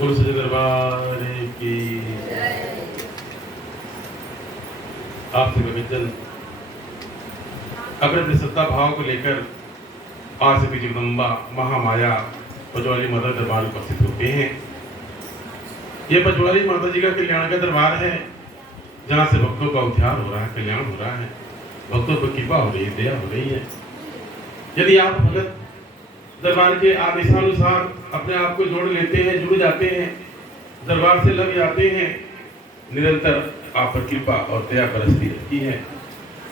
बोलो सच्चे दरबार की। आपसे भगतजन अपने अपने सत्ता भाव को लेकर आज से जगदम्बा महामाया पचवाली माता दरबार में उपस्थित होते हैं। ये पचवाली माता जी का कल्याण का दरबार है, जहाँ से भक्तों का उद्धार हो रहा है, कल्याण हो रहा है, भक्तों पर कृपा हो रही है, दया हो रही है। यदि आप भगत दरबार के आदेशानुसार अपने आप को जोड़ लेते हैं, जुड़ जाते हैं, दरबार से लग जाते हैं, निरंतर आप पर कृपा और दया बरसती रहती है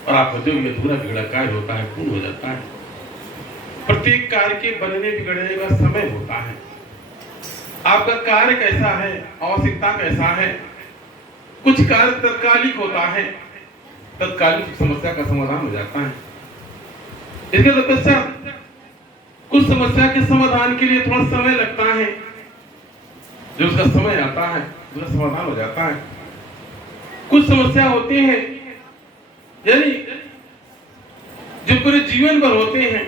और आपका जो भी अधूरा बिगड़ा कार्य होता है पूर्ण हो जाता है। प्रत्येक कार्य के बनने बिगड़ने का समय होता है। आपका कार्य कैसा है, आवश्यकता कैसा है। कुछ कार्य तत्कालिक होता है, तत्कालिक समस्या का समाधान हो जाता है। इसके तत्पश्चात कुछ समस्या के समाधान के लिए थोड़ा समय लगता है, जो उसका समय आता है उसका समाधान हो जाता है। कुछ समस्या होती है यानी जो पूरे जीवन भर होते हैं,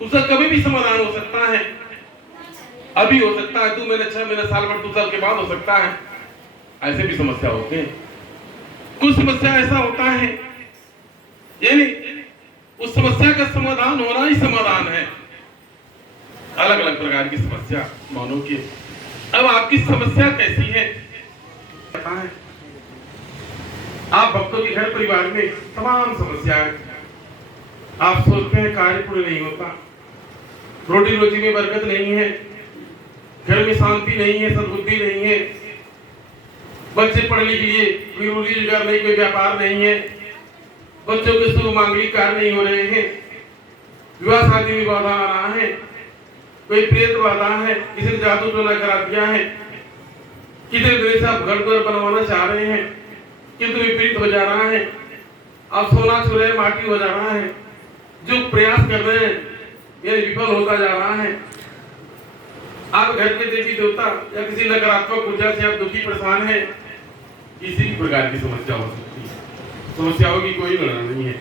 उसका कभी भी समाधान हो सकता है। अभी हो सकता है, 2 महीने, 6 महीने, साल भर, 2 साल के बाद हो सकता है। ऐसे भी समस्या होते हैं। कुछ समस्या ऐसा होता है यानी उस समस्या का समाधान होना ही समाधान है। अलग अलग प्रकार की समस्या मानो की। अब आपकी समस्या कैसी है? आप भक्तों के घर परिवार में तमाम समस्याएं, आप सोचते हैं कार्य पूर्ण नहीं होता, रोटी रोजी में बरकत नहीं है, घर में शांति नहीं है, सद्बुद्धि नहीं है, बच्चे पढ़ लिख लिए, कोई रोजगार नहीं, कोई व्यापार नहीं है, बच्चों के शुभ मांगलिक कार्य नहीं हो रहे हैं, विवाह शादी में बाधा आ रहा है, कोई प्रेत बाधा है, किसी ने जादू टोना करा दिया है, कितने दिन से आप घर द्वार बनवाना चाह रहे हैं किंतु विपरीत हो जा रहा है, आप सोना छुरे माटी हो जा रहा है, जो प्रयास कर रहे हैं ये विफल होता जा रहा है। आप घर के देवी देवता या किसी नकारात्मक ऊर्जा से आप दुखी परेशान हैं, किसी भी प्रकार की समस्या हो सकती है। समस्याओं की कोई गणना नहीं है।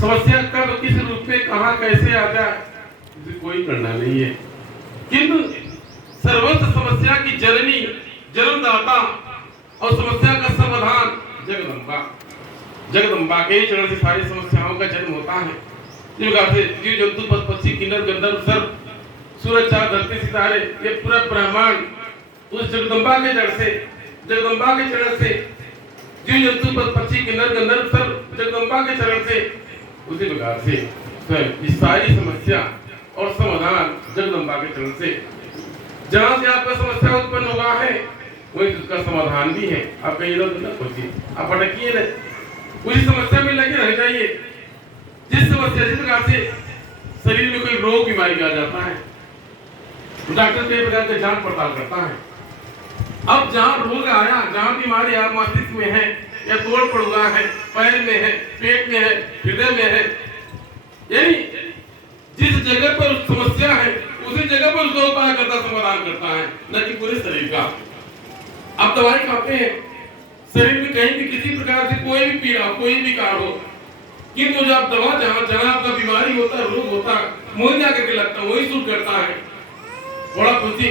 समस्या कब किस रूप में कहां कैसे आ जाए इसकी कोई गणना नहीं है। किंतु सर्वस्व समस्या की जननी, जन्मदाता और समस्या का समाधान जगदम्बा। जगदम्बा के चरण से सारी समस्याओं का जन्म होता है। जीव जंतु पशु पक्षी किन्नर गंधर्व सर्प सूरज चांद धरती सितारे, ये पूरा ब्रह्मांड उस जगदम्बा के जड़ से, जगदम्बा के चरण से, जीव जंतु पशु पक्षी किन्नर गंधर्व सर्प जगदम्बा के चरण से, उसी प्रकार से इस सारी समस्या और समाधान जगदम्बा के चरण से। जहां से आपका समस्या उत्पन्न हुआ है वही उसका समाधान भी है। आप कहीं इधर उधर सोचिए, आप भटकिए नहीं, उसी समस्या में लगे रह जाइए। जिस समस्या, जिस प्रकार से शरीर में कोई रोग बीमारी आ जाता है, डॉक्टर कई प्रकार के जांच पड़ताल करता है। अब जहां रोग आया, जहां बीमारी आप मस्तिष्क में है या तोड़ पड़ा है, पैर में है, पेट में है, हृदय में है, यानी जिस जगह पर समस्या है उसी जगह पर उसका उपाय करता, समाधान करता है, न कि पूरे शरीर का। आप दवाई खाते हैं, शरीर में कहीं भी किसी प्रकार से कोई भी पीड़ा, कोई भी कार हो, किंतु जो आप दवा जहां आपका बीमारी होता है, रोग होता है, वहीं जाकर के लगता है, वही सूट करता है। थोड़ा खुशी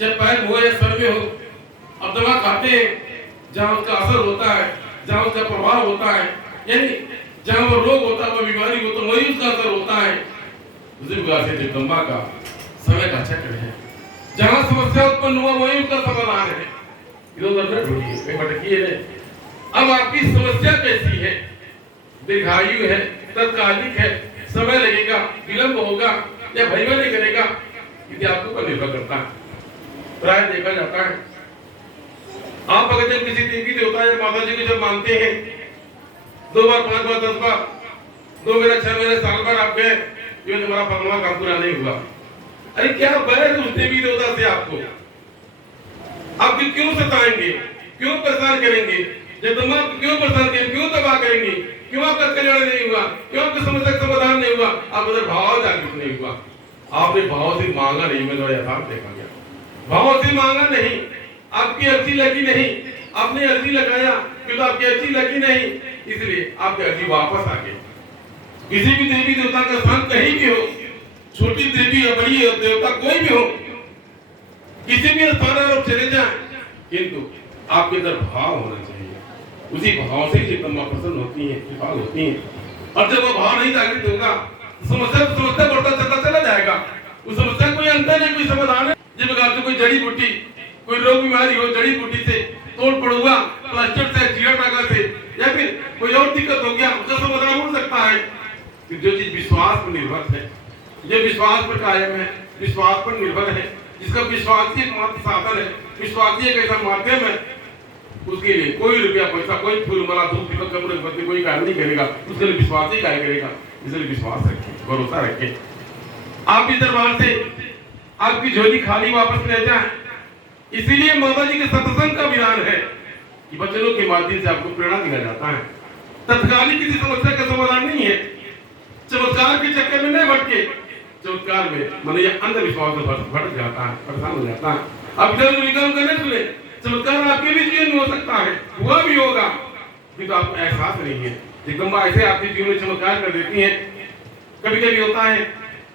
जब पैर हो या सर में हो, अब दवा खाते हैं जहां उसका असर होता है, जहां उसका प्रभाव होता है, यानी जहां वो रोग होता है, वो बीमारी होता है, वही उसका असर होता है। उसी प्रकार से जगदम्बा का समय का चक्र है। जहां समस्या उत्पन्न हुआ वही उसका समाधान है। इधर ढूंढिए, भटकिए नहीं। अब आपकी समस्या कैसी है? दीर्घायु है, तत्कालिक है, समय लगेगा, विलंब होगा या भयभय नहीं करेगा, यदि आपको पर निर्भर करता है। प्राय देखा जाता है, आप अगर जब किसी देवी देवता या माता जी को जब मानते हैं, 2 बार, 5 बार, 10 बार, 2 महीने, 6 महीने, साल भर आप गए, ये हमारा फलना काम पूरा नहीं हुआ, अरे क्या बैर उस देवी देवता से आपको? आप क्यों सताएंगे, क्यों परेशान करेंगे, जगदम्बा क्यों परेशान करेंगे, क्यों तबाह करेंगे, क्यों आपका कल्याण नहीं हुआ, क्यों आपकी समस्या का समाधान नहीं हुआ? आप उधर भाव जागृत नहीं हुआ, आपने भाव से मांगा नहीं। मैं तो यथार्थ देखा गया, भाव से मांगा नहीं, आपकी अर्जी लगी नहीं, आपने अर्जी लगाया क्योंकि आपकी अर्जी लगी नहीं, इसलिए आपकी अर्जी वापस आ गई। किसी भी देवी देवता का स्थान कहीं भी हो, छोटी देवी या बड़ी देवता कोई भी हो, किसी भी स्थान पर आप चले जाएं, किंतु आपके अंदर भाव होना चाहिए। उसी भाव से जगदम्बा प्रसन्न होती है, कृपा होती है। और जब वो भाव नहीं जागृत होगा, समस्या बढ़ता चला जाएगा। उस समस्या कोई अंतर नहीं, कोई समाधान है। जिस प्रकार से कोई जड़ी बूटी, कोई रोग बीमारी हो, जड़ी बूटी से तोड़ पड़ूंगा, प्लास्टर से, चीरा टाका से, या फिर कोई और दिक्कत हो गया, उसका समाधान हो सकता है। कि जो चीज विश्वास पर निर्भर है, जो विश्वास पर कायम है, विश्वास पर निर्भर है, जिसका विश्वास ही एकमात्र साधन है, विश्वास ही एक ऐसा माध्यम है, उसके लिए कोई रुपया पैसा, कोई फूल माला, धूप दीपक कपूर अगरबत्ती कोई कार्य नहीं करेगा। उसके लिए विश्वास ही कार्य करेगा। इसलिए विश्वास रखें, भरोसा रखें। आप इस दरबार से आपकी झोली खाली वापस ले जाएं। इसीलिए माता जी के सत्संग का विधान है कि वचनों के माध्यम से आपको प्रेरणा दिया जाता है। तत्कालिक किसी समस्या का समाधान नहीं है। चमत्कार के चक्कर में नहीं भटके। चमत्कार में मन यह अंधविश्वास में भटक जाता है, परेशान हो जाता है। अब इधर विकल्प करने सुने, चमत्कार आपके भी जीवन में हो सकता है, हुआ भी होगा, किंतु आपको एहसास नहीं है। जगदम्बा ऐसे आपके जीवन में चमत्कार कर देती है। कभी कभी होता है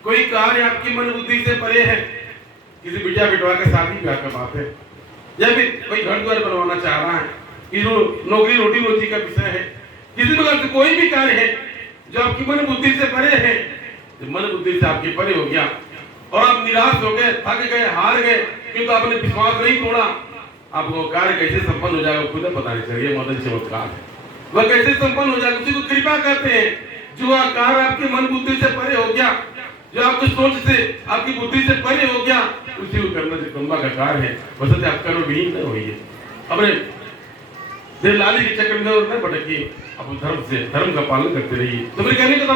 कोई कार्य आपकी मन बुद्धि से परे है, किसी बिटिया बिटवा के शादी ब्याह का बात है, या फिर कोई घर द्वार बनवाना चाह रहा है, कि नौकरी रोटी रोजी का विषय है, किसी प्रकार से कोई भी कार्य है जो आपकी मन बुद्धि से परे है, जो मन बुद्धि से आपके परे हो गया और आप निराश हो गए, थक गए, हार गए, किंतु आपने विश्वास नहीं तोड़ा, आपको कार्य कैसे संपन्न हो जाएगा खुद पता नहीं चलिए। मदन चमत्कार है, वह कैसे संपन्न हो जाएगा, उसी को कृपा कहते हैं। जो कार्य आपके मन बुद्धि से परे हो गया, जो आपकी सोच से, आपकी बुद्धि से परे हो गया, उसी को करना जगदम्बा का कार्य है। वैसे आप करो भी नहीं होइए, अपने दिल लाली के चक्कर में न भटकिए, अपने धर्म का पालन करते रहिए। तो मेरे कहने का